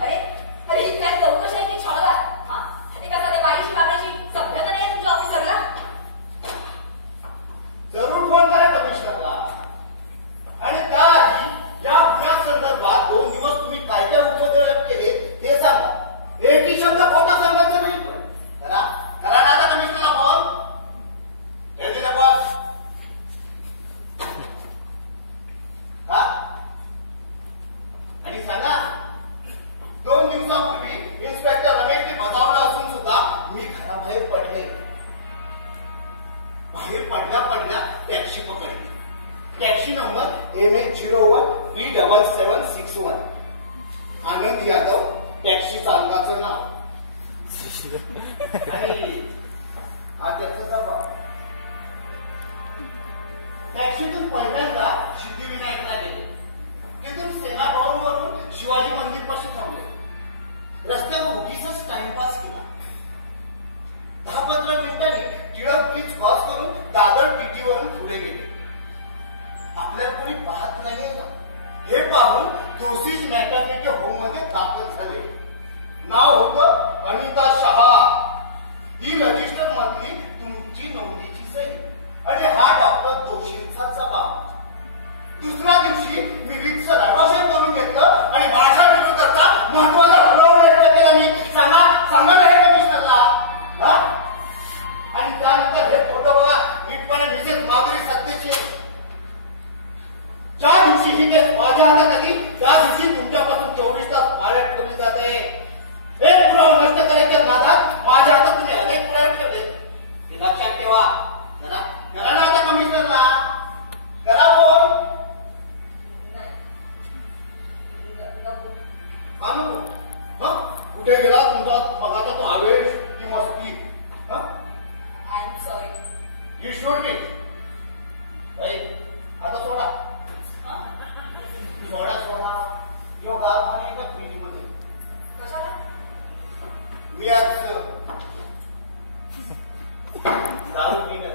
अरे अरे इतक्या चौकशाची छळला. हा एका साध्या बाईशी लागण्याची टॅक्सीतून पहिल्यांदा सिद्धिविनायकला गेले. तिथून सेना भवनवरून शिवाजी मंदिरपाशी थांबले. रस्त्यावर उगीच टाइमपास केला. 10-15 मिनिटांनी टिळक ब्रिज क्रॉस करून दादर टीटीवरून पुढे गेले. आपल्याला कोणी पाहत नाही ना हे पाहून दोषीच मॅटर्निटी होम मध्ये दाखल झाले. नाव होतं अनिता शहा. ही रजिस्टर मधली तुमची नोंदणीची सही आणि हा डॉक्टर दोषींचा बाप. दुसऱ्या दिवशी मी रितसर ऍडव्हान्स बोलून घेतलं आणि माझ्या विरोधाचा महत्वाचा ठराव व्यक्त केला. मी सांगा नाही कमिशनरला. आणि त्यानंतर हे फोटो बघा. नीटपणे मिसेस माधुरी सत्तेची. ज्या दिवशी ही केस माझ्या हातात आली त्या दिवशी तुमच्यापासून 24 तास पाळत ठेवली जात आहे. एक पुरावा नष्ट करायच्या नादात माझ्या हातात तुम्ही अनेक पुरावे ठेवले. हे लक्षात ठेवा. करा ना आता कमिशनरला. करा बोल. का नको? कुठे गेला तुमचा बघाचा तो आवेश की मस्ती? I am sorry. You should be. आता सोडा. सोडा. यो गाव म्हणे का फ्रीज मध्ये. कशाला? मी आज दारू पिणं.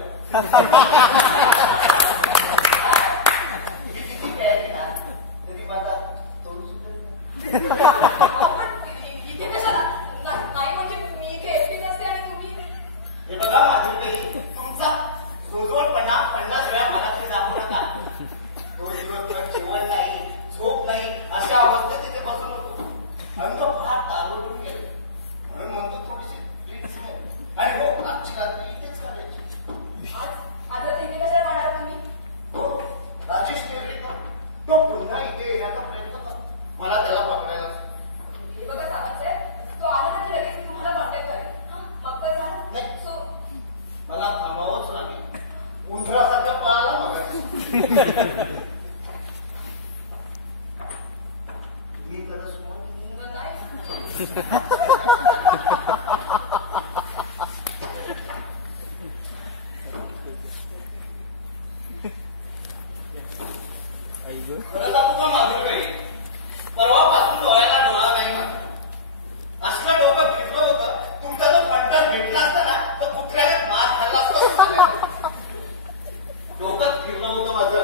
किती प्यायची ना तरी माझा तोडू सुद्धा. इथे कशाला? नाही म्हणजे मी इथे एकटीच असते आणि तुम्ही. हे बघा माझी काही तुमचा जोजोडपणा 50 वेळा मनातले दाखवू नका. 2 दिवस जेवण नाही, झोप नाही, अशा अवस्थेत तिथे बसून होतो. अन्न फार तालवडून गेले. म्हणून म्हणतो थोडीशी ड्रिंक्स घ्या. आणि हो आजची रात्री इथेच करायची. आता तिथे कशाला राहणार तुम्ही? हो राजेश तो पुन्हा इथे येण्याचा प्रयत्न कर. मला त्याला पकडायला. हे बघा सांगायचंय तो आला म्हणजे लगेच तुम्हाला कॉन्टॅक्ट करेल. मग काय झालं? नाही. सो मला थांबावंच लागेल. उंदरासारखा पळाला मग. मी कडे सोडून नाही. खरं सांगू का माधुरी? परवापासून डोळ्याला डोळा नाही ना. असलं डोकं फिरलं होतं. तुमचा जो फंटर भेटला असता ना तर कुठल्याने मात खाल्ला असता. डोकं फिरलं होतं माझं.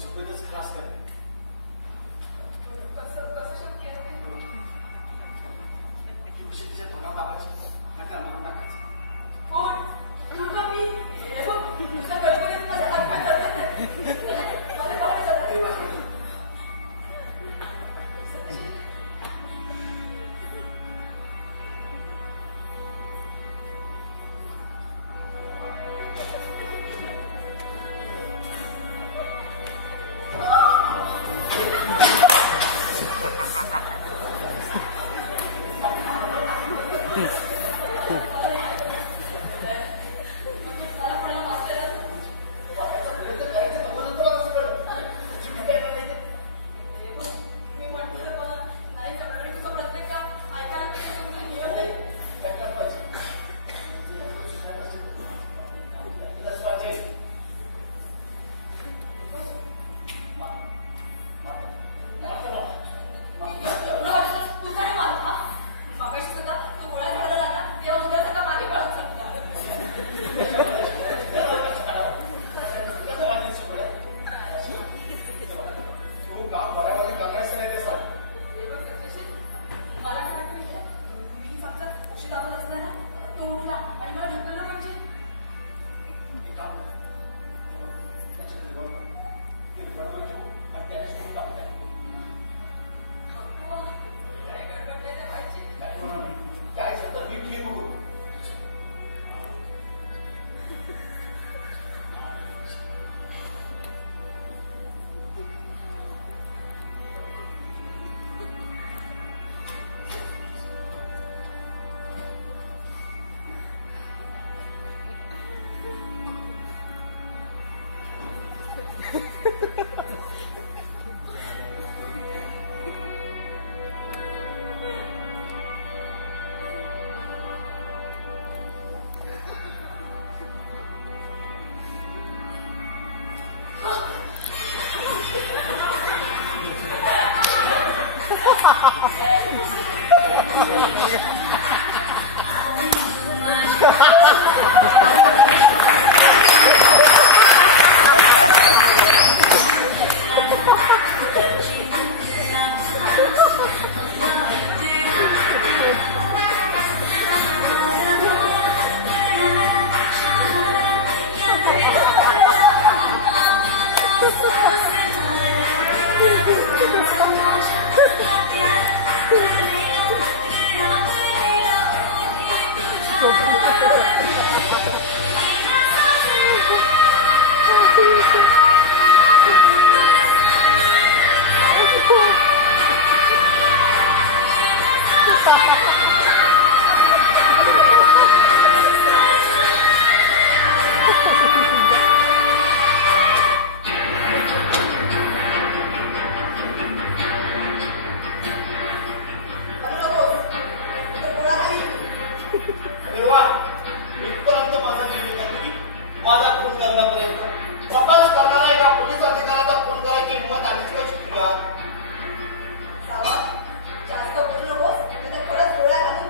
झोपेतच त्रास करेल. कसं शक्य आहे? ही गोष्ट तिच्या तोंडावर टाकायची, म्हटलं म्हणून टाकायचं. कोण? तू का मी? हे बघ, तुझ्या कल्पनेत माझे हात पाय चालत नाही. मला डोळे चालत ते बघ. मी म्हटलं मला नाही जमणार. तुझं प्रत्येक काम ऐकायला तुझे नियम नाही. तू काय मला मगाशी सुद्धा तू गोळ्या झाला ना तेव्हा उद्या सगळं मागे पडत शकणार. तू गाव बऱ्यामध्ये कमायचं नाही ते सांग. मला काय वाटतं माहितीये? मी फक्त उशी लावत असताना तो उठला आणि मला ढकललं म्हणजे काय गडबडलेलं पाहिजे. काय तर मी फिरू बघू. जास्त बोलू नकोस, नाहीतर परत डोळ्यात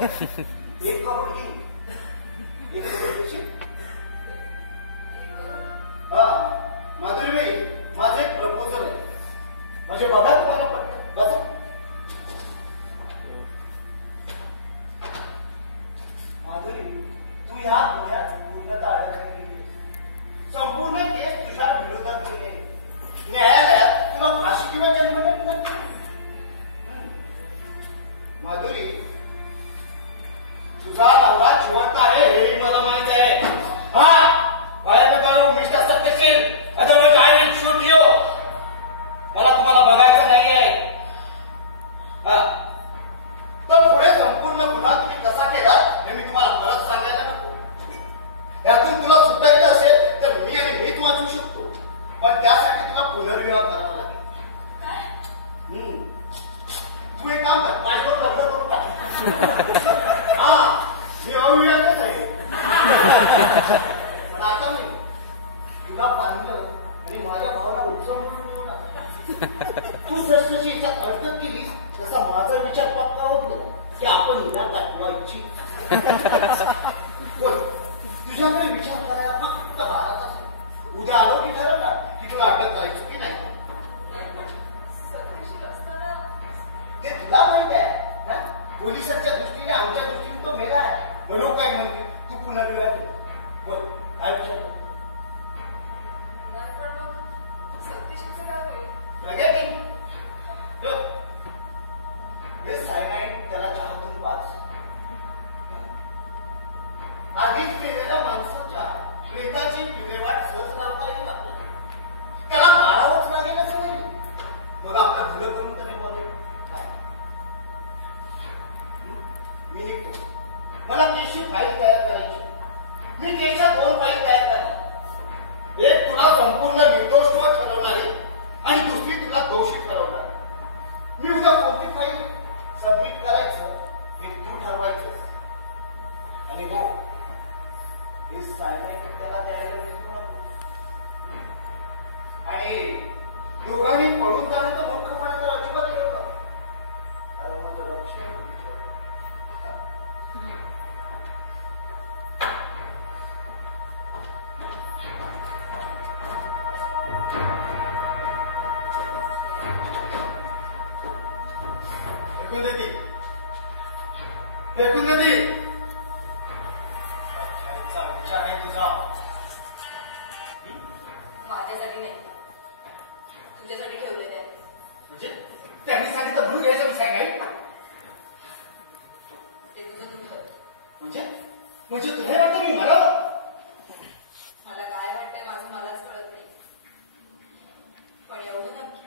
1 करोड घेईन. 1 करोड देशील? हा माधुरीबाई, माझं एक प्रपोजल आहे. म्हणजे बघा तुम्हाला पटतं. बस माधुरी, तू या गुन्ह्यात पूर्णतः अडकलेली आहे. संपूर्ण केस तुझ्या विरोधात गेले. न्यायालयात तुला फाशी किंवा जन्मठेप नाही. माधुरी, तुझा नवरा जिवंत आहे हे मला माहित आहे. हा बाहेर करू mister Satyashil, otherwise I will shoot you. मला तुम्हाला बघायचं नाहीये. हा तर पुढे संपूर्ण गुन्हा तुम्ही कसा केला हे मी तुम्हाला परत सांगायला नको. यातून तुला सुटायचं असेल तर मी आणि मीच वाचू शकतो, पण त्यासाठी तुला पुनर्विवाह करावा लागेल. तू एक काम कर, माझ्यावर लग्न करून टाक. हा मी अविवाहितच आहे. पण आता नाही, तुला बांधलं आणि माझ्या भावाला उत्सव म्हणून निवडा. तू जसजशी याच्यात अडचण केलीस तसा माझा विचार पक्का होत गेला की आपण हिला दाखवा इच्छित. तुझ्याकडे विचार करायला फक्त 12 तास. उद्या आलो की ठरवला की तुला अटक करायची की नाही ते तुला माहित आहे. पोलिसांच्या दृष्टीने आमच्या दृष्टीने तो मेला आहे. म्हणून काय म्हणते तू पुनर्विवाह बोल, काय विचार त्याला चहातून वाच. आधीच पेलेल्या माणसाच्या प्रेताची विल्हेवाट सहज लावता येईल आपल्याला. त्याला मारावंच लागेल असं नाही. मग आपल्या भुलं करून त्याने मी निघतो. मला केसची फाईल तयार करायची. मी केसच्या 2 फाईल तयार करणार. एक तुला संपूर्ण निर्दोष ठरवणारी आणि दुसरी तुला दोषी ठरवणार. मी उद्या कोणती फाईल सबमिट करायचं हे तू ठरवायचं. आणि हो, हे सायनाईड त्याला द्यायला नको. आणि दोघांनी पळून जाण्याचं मूर्खपणा तर अजिबात करू नका. कारण माझं लक्ष फेकून नदी माझ्यासाठी नाही, तुझ्यासाठी ठेवलेले आहे. म्हणजे त्यांनी सांगितलं म्हणून घ्यायचा विषय काय? ते तुझं तू ठेव. म्हणजे तुझ्या वाटतं मी मला काय वाटतंय माझं मलाच कळत नाही. पण एवढं नक्की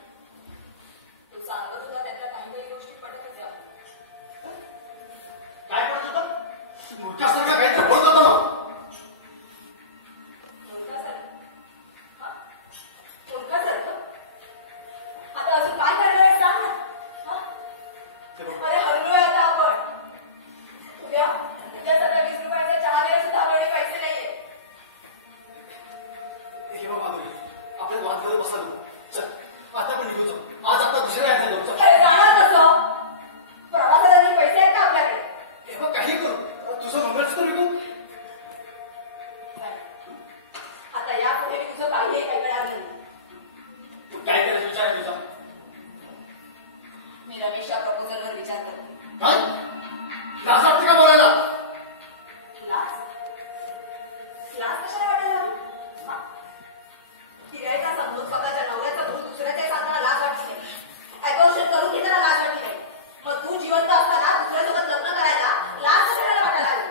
तू सांगत तुला त्यातल्या काही गोष्टी पडतच या. काय पडत होतं? मूर्खासारखा काहीतरी पडत होतं. आता अजून काय करणार आहे सांग ना. अरे हरलोय आता आपण. उद्या 20 रुपयाचे चहा द्यायला सुद्धा आपल्याकडे पैसे नाहीये. हे बघ माधुरी, आपल्या वाद करत बसला. चल आता पण निघू. आज आता दुसऱ्या यायचं जाऊ. अरे जाणार कसं? प्रवासासाठी पैसे आहेत का आपल्याकडे? हे बघ काही करू. तुझं मंगळसूत्र विकू. आता यापुढे तुझं काहीही ऐकणार नाही. तू काय करायचं विचार आहे तुझा? मी रमेशच्या प्रपोजलवर विचार करते. काय लाज वाटते का बोलायला? लाज कशाला वाटायला हवी? फिरायचा समजून स्वतःच्या नवऱ्याचा दूर दुसऱ्याच्या सांगताना लाज वाटली नाही. ॲबॉर्शन करून घेताना लाज वाटली नाही. मग तू जिवंत असताना दुसऱ्यासोबत लग्न करायला लाज कशाला वाटायला लागली?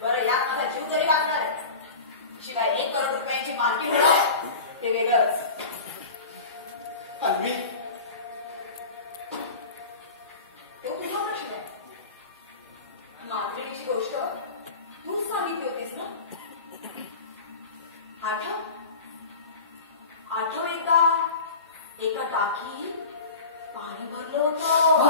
बरं, यात माझा जीव जरी वाचणार आहे, शिवाय 1 करोड रुपयांची मालकी होणार ते वेगळंच. आणि मी तो तुझा प्रश्न आहे. मागणीची गोष्ट तूच सांगितली होतीस ना. आठव एकदा एका टाकीत पाणी भरलं होतं.